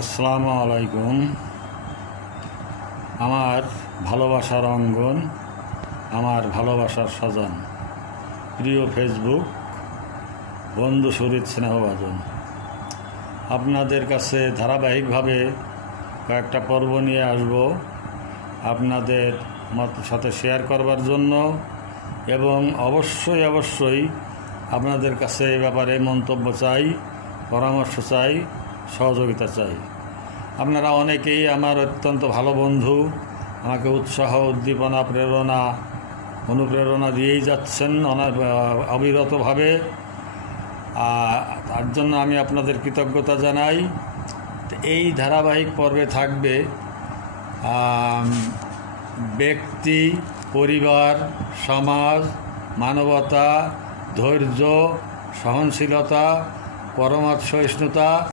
আসসালামু আলাইকুম। আমার ভালোবাসার অঙ্গন, আমার ভালোবাসার স্বজন, প্রিয় ফেসবুক বন্ধু শরীর স্নেহভাজন, আপনাদের কাছে ধারাবাহিকভাবে কয়েকটা পর্ব নিয়ে আসব আপনাদের সাথে শেয়ার করবার জন্য, এবং অবশ্যই আপনাদের কাছে এ ব্যাপারে মন্তব্য চাই, পরামর্শ চাই, সহযোগিতা চাই। আপনারা অনেকেই আমার অত্যন্ত ভালো বন্ধু, আমাকে উৎসাহ, উদ্দীপনা, অনুপ্রেরণা দিয়েই যাচ্ছেন অবিরতভাবে। তার জন্য আমি আপনাদের কৃতজ্ঞতা জানাই। এই ধারাবাহিক পর্বে থাকবে ব্যক্তি, পরিবার, সমাজ, মানবতা, ধৈর্য, সহনশীলতা, পরমার্থ সহিষ্ণুতা,